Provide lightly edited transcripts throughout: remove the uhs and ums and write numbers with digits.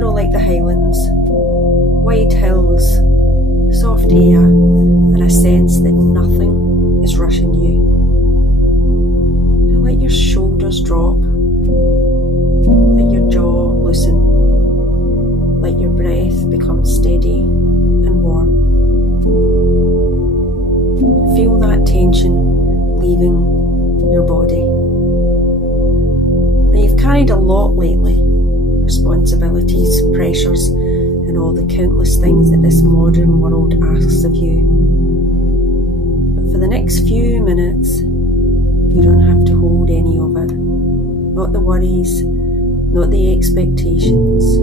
narrow like the Highlands, wide hills, soft air, and a sense that nothing is rushing you. Now let your shoulders drop, let your jaw loosen, let your breath become steady and warm. Feel that tension leaving your body. Now you've carried a lot lately, responsibilities, pressures, and all the countless things that this modern world asks of you. But for the next few minutes, you don't have to hold any of it. Not the worries, not the expectations,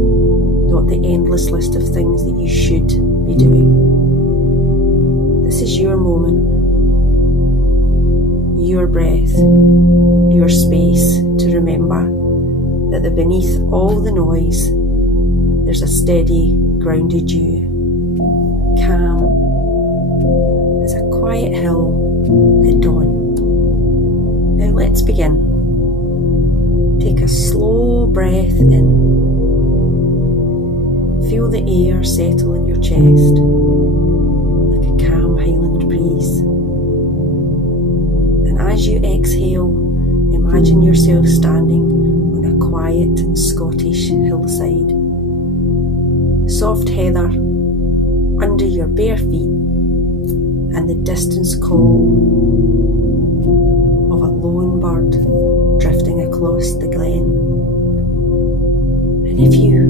not the endless list of things that you should be doing. This is your moment, your breath, your space to remember that beneath all the noise, there's a steady, grounded you, calm as a quiet hill at dawn. Now let's begin. Take a slow breath in. Feel the air settle in your chest like a calm Highland breeze. And as you exhale, imagine yourself standing on a quiet Scottish hillside. Soft heather under your bare feet and the distant call of a lone bird drifting across the glen. And if you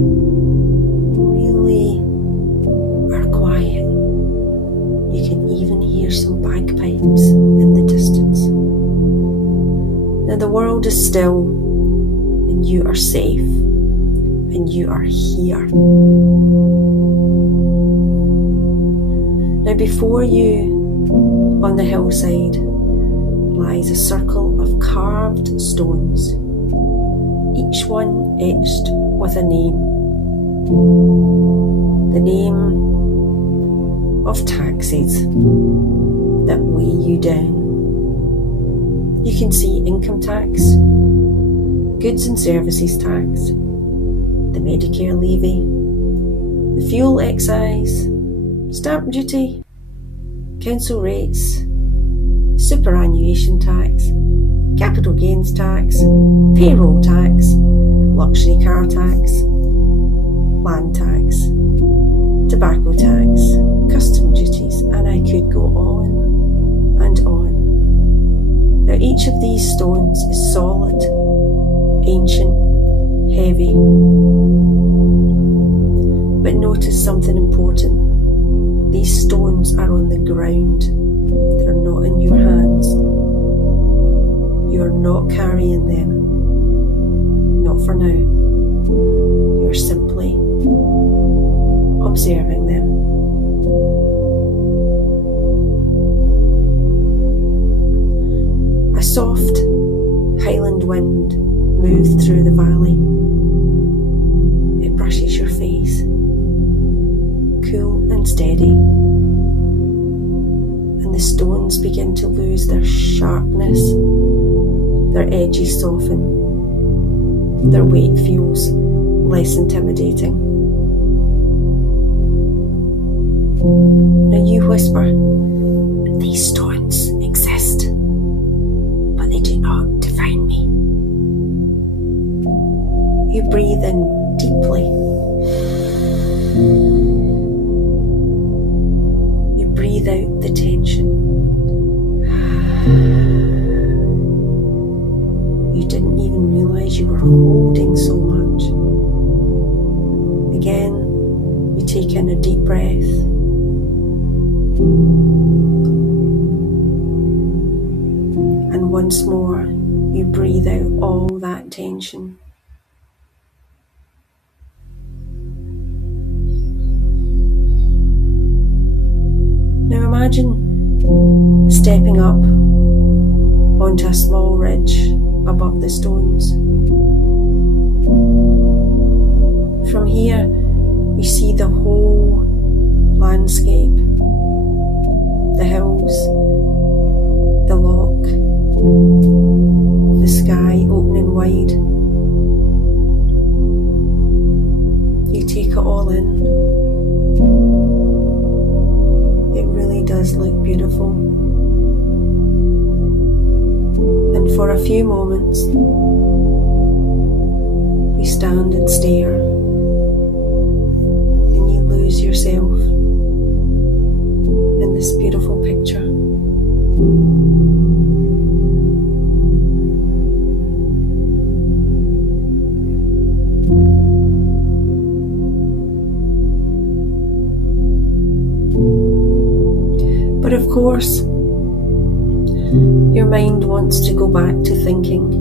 really are quiet, you can even hear some bagpipes in the distance. Now the world is still and you are safe and you are here. Now before you, on the hillside, lies a circle of carved stones, each one etched with a name. The name of taxes that weigh you down. You can see income tax, goods and services tax, the Medicare levy, the fuel excise, stamp duty, council rates, superannuation tax, capital gains tax, payroll tax, luxury car tax, land tax, tobacco tax, custom duties, and I could go on and on. Now each of these stones is solid, ancient, heavy. But notice something important. These stones are on the ground. They're not in your hands. You're not carrying them. Not for now. You're simply observing them. A soft Highland wind moves through the valley. It brushes your face, cool and steady, and the stones begin to lose their sharpness, their edges soften, their weight feels less intimidating. Now you whisper, "These stones exist, but they do not define me." You breathe in deeply. You breathe out the tension. You didn't even realize you were holding so much. Again, you take in a deep breath. And once more, you breathe out all that tension. Now imagine stepping up onto a small ridge above the stones. From here, you see the whole landscape, the hills, the loch, the sky opening wide. You few moments, you stand and stare, and you lose yourself in this beautiful picture. But of course, your mind wants to go back to thinking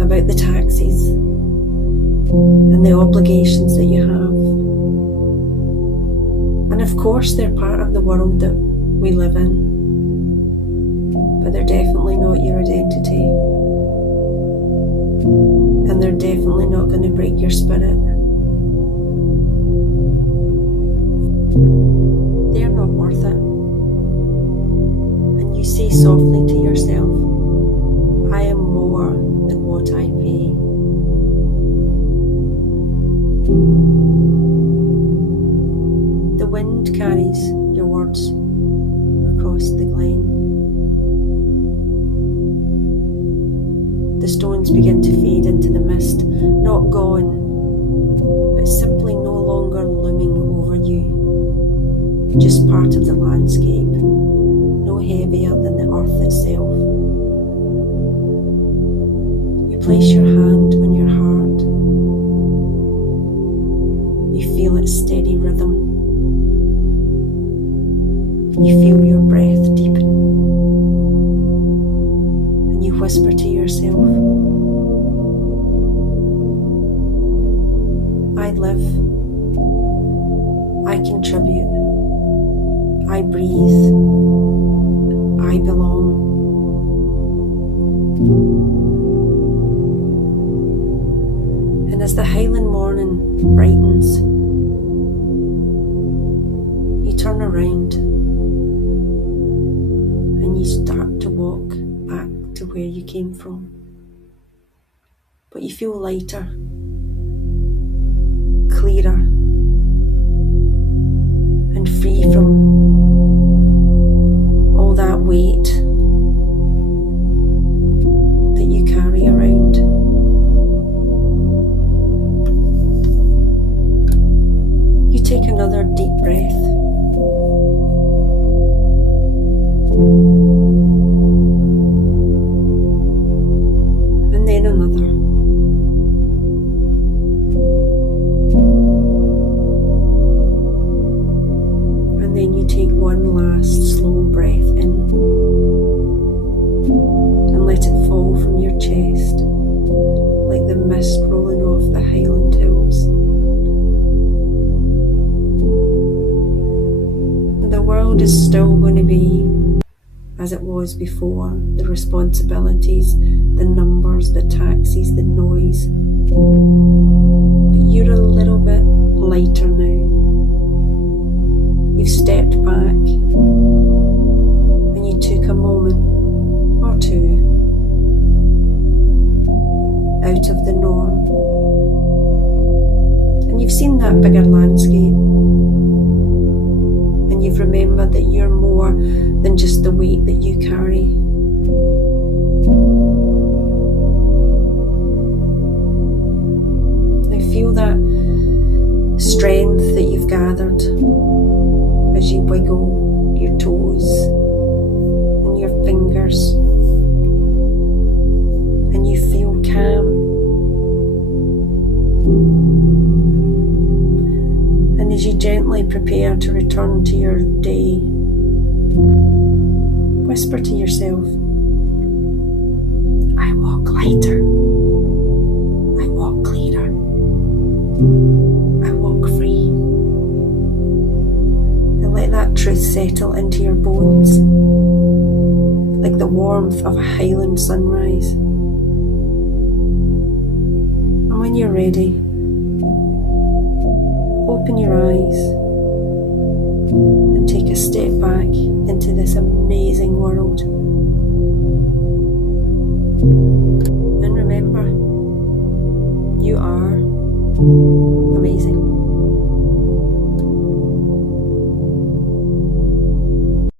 about the taxis and the obligations that you have. And of course, they're part of the world that we live in, but they're definitely not your identity. And they're definitely not going to break your spirit. They're not worth it. And you say softly to yourself, I am more than what I pay. The wind carries your words across the glen. The stones begin to fade into the mist, not gone, but simply no longer looming over you. Just part of the landscape, no heavier than the earth itself. You place your hand on your heart. You feel its steady rhythm. You feel your breath deepen. And you whisper to yourself, I live. I contribute. I breathe. I belong. And as the Highland morning brightens, you turn around and you start to walk back to where you came from. But you feel lighter, clearer, and free from all that weight that you carry around. You take another deep breath. And then another. And then you take one last slow breath in and let it fall from your chest like the mist rolling off the Highland hills. And the world is still going to be as it was before, the responsibilities, the numbers, the taxis, the noise. But you're a little bit lighter now. You've stepped back and you took a moment or two out of the norm. And you've seen that bigger landscape. And you've remembered that you're more than just the weight that you carry. Now feel that strength that you've gathered as you wiggle your toes and your fingers, and you feel calm. And as you gently prepare to return to your day, whisper to yourself, I walk lighter, I walk clearer, I walk free. And let that truth settle into your bones like the warmth of a Highland sunrise. And when you're ready, open your eyes and take a step back into this amazing world. And remember, you are